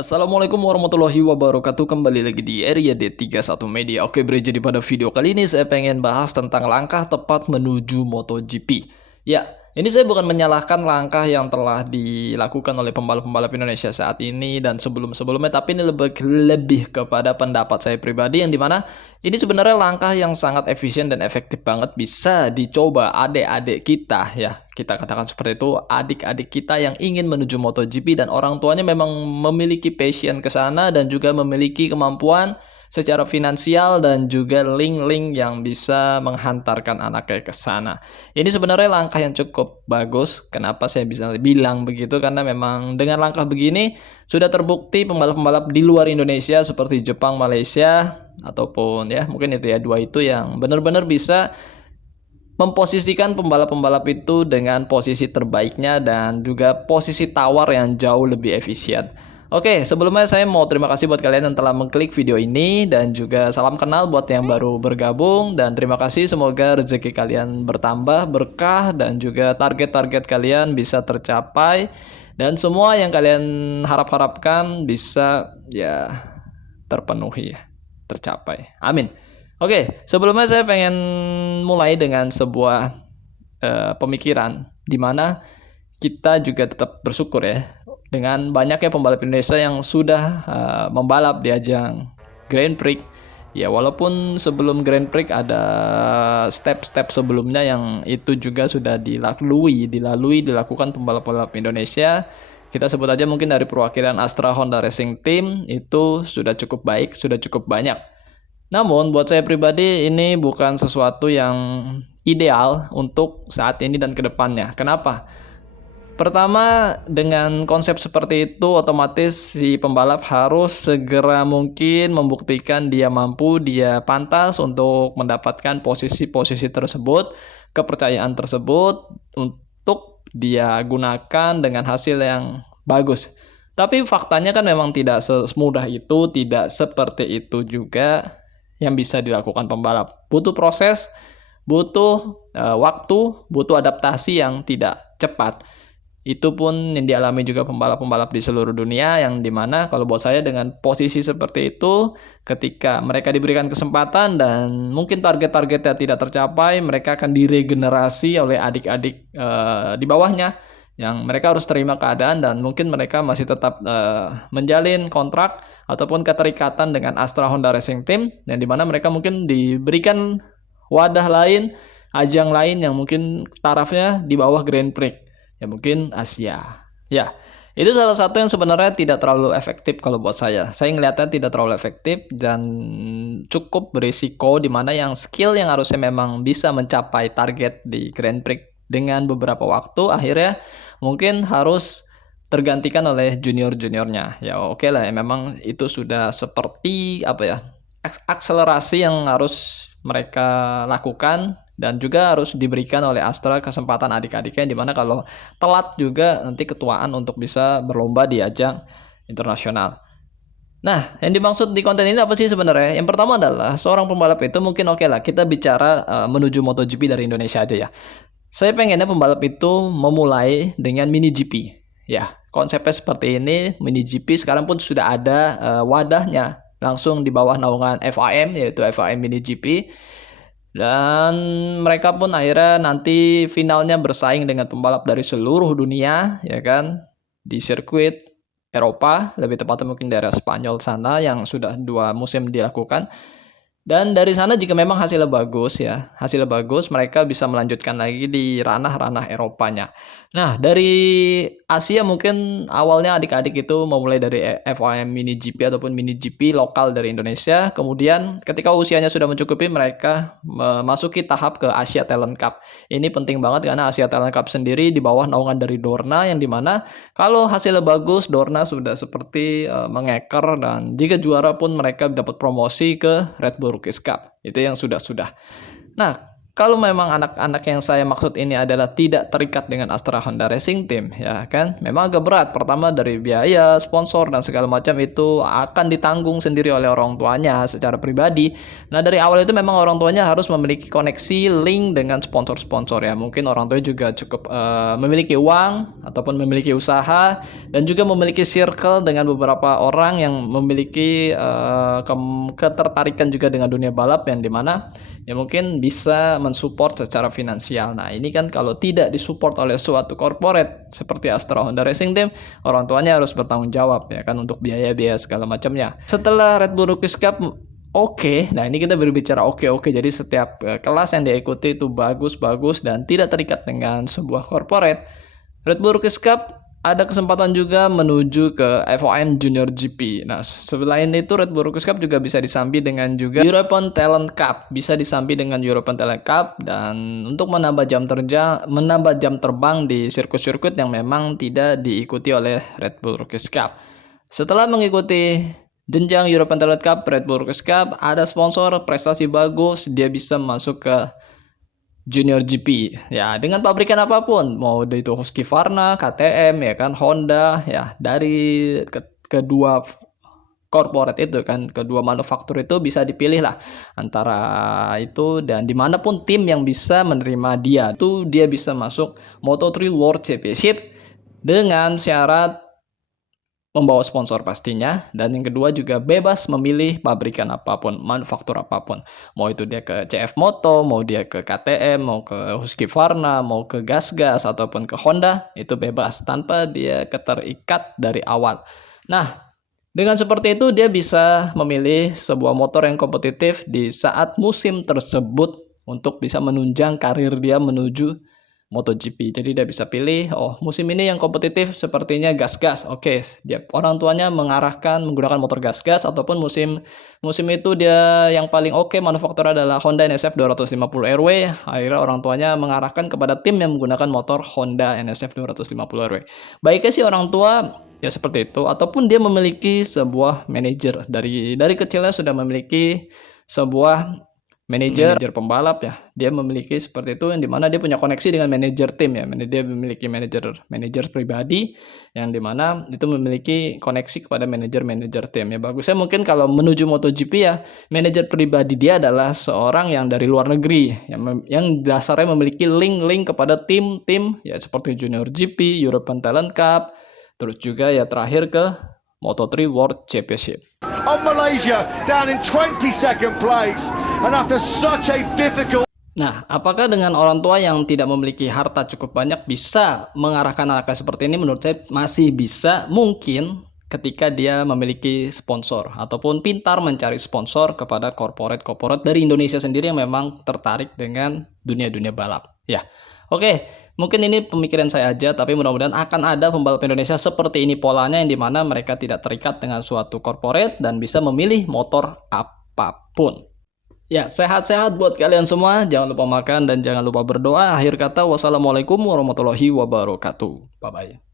Assalamualaikum warahmatullahi wabarakatuh. Kembali lagi di Area D31 Media. Oke bre, jadi pada video kali ini saya pengen bahas tentang langkah tepat menuju MotoGP. Ya, ini saya bukan menyalahkan langkah yang telah dilakukan oleh pembalap-pembalap Indonesia saat ini dan sebelum-sebelumnya, tapi ini lebih kepada pendapat saya pribadi, yang dimana ini sebenarnya langkah yang sangat efisien dan efektif banget, bisa dicoba adik-adik kita, ya kita katakan seperti itu, adik-adik kita yang ingin menuju MotoGP dan orang tuanya memang memiliki passion ke sana dan juga memiliki kemampuan secara finansial dan juga link-link yang bisa menghantarkan anaknya ke sana. Ini sebenarnya langkah yang cukup bagus. Kenapa saya bisa bilang begitu? Karena memang dengan langkah begini sudah terbukti pembalap-pembalap di luar Indonesia seperti Jepang, Malaysia, ataupun ya mungkin itu ya, dua itu yang benar-benar bisa memposisikan pembalap-pembalap itu dengan posisi terbaiknya dan juga posisi tawar yang jauh lebih efisien. Oke, sebelumnya saya mau terima kasih buat kalian yang telah mengklik video ini dan juga salam kenal buat yang baru bergabung, dan terima kasih, semoga rezeki kalian bertambah berkah dan juga target-target kalian bisa tercapai dan semua yang kalian harap-harapkan bisa ya terpenuhi, tercapai. Amin. Oke, sebelumnya saya pengen mulai dengan sebuah pemikiran di mana kita juga tetap bersyukur ya dengan banyaknya pembalap Indonesia yang sudah membalap di ajang Grand Prix. Ya, walaupun sebelum Grand Prix ada step-step sebelumnya yang itu juga sudah dilakukan pembalap-pembalap Indonesia. Kita sebut aja mungkin dari perwakilan Astra Honda Racing Team itu sudah cukup baik, sudah cukup banyak. Namun buat saya pribadi ini bukan sesuatu yang ideal untuk saat ini dan kedepannya. Kenapa? Pertama, dengan konsep seperti itu otomatis si pembalap harus segera mungkin membuktikan dia mampu, dia pantas untuk mendapatkan posisi-posisi tersebut, kepercayaan tersebut untuk dia gunakan dengan hasil yang bagus. Tapi faktanya kan memang tidak semudah itu, tidak seperti itu juga yang bisa dilakukan pembalap. Butuh proses, butuh waktu, butuh adaptasi yang tidak cepat. Itu pun yang dialami juga pembalap-pembalap di seluruh dunia, yang dimana kalau buat saya dengan posisi seperti itu, ketika mereka diberikan kesempatan dan mungkin target-targetnya tidak tercapai, mereka akan diregenerasi oleh adik-adik di bawahnya, yang mereka harus terima keadaan dan mungkin mereka masih tetap menjalin kontrak ataupun keterikatan dengan Astra Honda Racing Team, yang dimana mereka mungkin diberikan wadah lain, ajang lain yang mungkin tarafnya di bawah Grand Prix, ya mungkin Asia. Ya, itu salah satu yang sebenarnya tidak terlalu efektif kalau buat saya. Saya ngelihatnya tidak terlalu efektif dan cukup berisiko, di mana yang skill yang harusnya memang bisa mencapai target di Grand Prix dengan beberapa waktu, akhirnya mungkin harus tergantikan oleh junior-juniornya. Ya oke lah ya, memang itu sudah seperti apa ya, akselerasi yang harus mereka lakukan dan juga harus diberikan oleh Astra kesempatan adik-adiknya, dimana kalau telat juga nanti ketuaan untuk bisa berlomba di ajang internasional. Nah, yang dimaksud di konten ini apa sih sebenarnya? Yang pertama adalah seorang pembalap itu mungkin oke lah kita bicara menuju MotoGP dari Indonesia aja ya. Saya pengennya pembalap itu memulai dengan mini GP. Ya, konsepnya seperti ini, mini GP sekarang pun sudah ada wadahnya langsung di bawah naungan FIM, yaitu FIM Mini GP. Dan mereka pun akhirnya nanti finalnya bersaing dengan pembalap dari seluruh dunia, ya kan, di sirkuit Eropa, lebih tepatnya mungkin daerah Spanyol sana yang sudah 2 musim dilakukan. Dan dari sana jika memang hasilnya bagus ya, hasilnya bagus, mereka bisa melanjutkan lagi di ranah-ranah Eropanya. Nah, dari Asia mungkin awalnya adik-adik itu memulai dari FIM Mini GP ataupun Mini GP lokal dari Indonesia. Kemudian ketika usianya sudah mencukupi, mereka memasuki tahap ke Asia Talent Cup. Ini penting banget karena Asia Talent Cup sendiri di bawah naungan dari Dorna, yang dimana kalau hasilnya bagus, Dorna sudah seperti mengeker, dan jika juara pun mereka dapat promosi ke Red Bull Rookies Cup. Itu yang sudah-sudah. Nah, kalau memang anak-anak yang saya maksud ini adalah tidak terikat dengan Astra Honda Racing Team, ya kan, memang agak berat. Pertama dari biaya, sponsor dan segala macam itu akan ditanggung sendiri oleh orang tuanya secara pribadi. Nah dari awal itu memang orang tuanya harus memiliki koneksi link dengan sponsor-sponsor ya. Mungkin orang tua juga cukup memiliki uang ataupun memiliki usaha dan juga memiliki circle dengan beberapa orang yang memiliki ketertarikan juga dengan dunia balap yang dimana ya mungkin bisa mensupport secara finansial. Nah ini kan kalau tidak disupport oleh suatu corporate seperti Astra Honda Racing Team, orang tuanya harus bertanggung jawab ya kan untuk biaya-biaya segala macamnya. Setelah Red Bull Rookies Cup oke, nah ini kita berbicara oke. Jadi setiap kelas yang dia ikuti itu bagus dan tidak terikat dengan sebuah corporate. Red Bull Rookies Cup ada kesempatan juga menuju ke FOM Junior GP. Nah, selain itu Red Bull Rookies Cup juga bisa disambi dengan juga European Talent Cup. Bisa disambi dengan European Talent Cup dan untuk menambah jam terbang di sirkuit-sirkuit yang memang tidak diikuti oleh Red Bull Rookies Cup. Setelah mengikuti jenjang European Talent Cup, Red Bull Rookies Cup, ada sponsor, prestasi bagus, dia bisa masuk ke Junior GP ya dengan pabrikan apapun, mau itu Husqvarna, KTM ya kan, Honda ya, dari kedua corporate itu kan, kedua manufaktur itu bisa dipilih lah antara itu, dan dimanapun tim yang bisa menerima dia itu dia bisa masuk Moto3 World Championship dengan syarat membawa sponsor pastinya, dan yang kedua juga bebas memilih pabrikan apapun, manufaktur apapun, mau itu dia ke CF Moto, mau dia ke KTM, mau ke Husqvarna, mau ke Gasgas ataupun ke Honda, itu bebas tanpa dia keterikat dari awal. Nah dengan seperti itu dia bisa memilih sebuah motor yang kompetitif di saat musim tersebut untuk bisa menunjang karir dia menuju MotoGP. Jadi dia bisa pilih, oh musim ini yang kompetitif sepertinya gas-gas. Oke, dia orang tuanya mengarahkan menggunakan motor gas-gas, ataupun musim itu dia yang paling oke manufaktur adalah Honda NSF 250 RW. Akhirnya orang tuanya mengarahkan kepada tim yang menggunakan motor Honda NSF 250 RW. Baiknya sih orang tua ya seperti itu, ataupun dia memiliki sebuah manajer dari kecilnya sudah memiliki sebuah manajer pembalap ya, dia memiliki seperti itu, yang dimana dia punya koneksi dengan manajer tim ya, dia memiliki manajer pribadi yang dimana itu memiliki koneksi kepada manajer tim ya. Bagusnya mungkin kalau menuju MotoGP ya, manajer pribadi dia adalah seorang yang dari luar negeri yang dasarnya memiliki link kepada tim ya seperti Junior GP, European Talent Cup, terus juga ya terakhir ke Moto3 World Championship. On Malaysia down in 22nd place and after such a difficult. Nah, apakah dengan orang tua yang tidak memiliki harta cukup banyak bisa mengarahkan anaknya seperti ini? Menurut saya masih bisa, mungkin ketika dia memiliki sponsor ataupun pintar mencari sponsor kepada corporate dari Indonesia sendiri yang memang tertarik dengan dunia balap. Ya, oke. Mungkin ini pemikiran saya aja, tapi mudah-mudahan akan ada pembalap Indonesia seperti ini polanya, yang dimana mereka tidak terikat dengan suatu corporate dan bisa memilih motor apapun. Ya, sehat-sehat buat kalian semua. Jangan lupa makan dan jangan lupa berdoa. Akhir kata, wassalamualaikum warahmatullahi wabarakatuh. Bye-bye.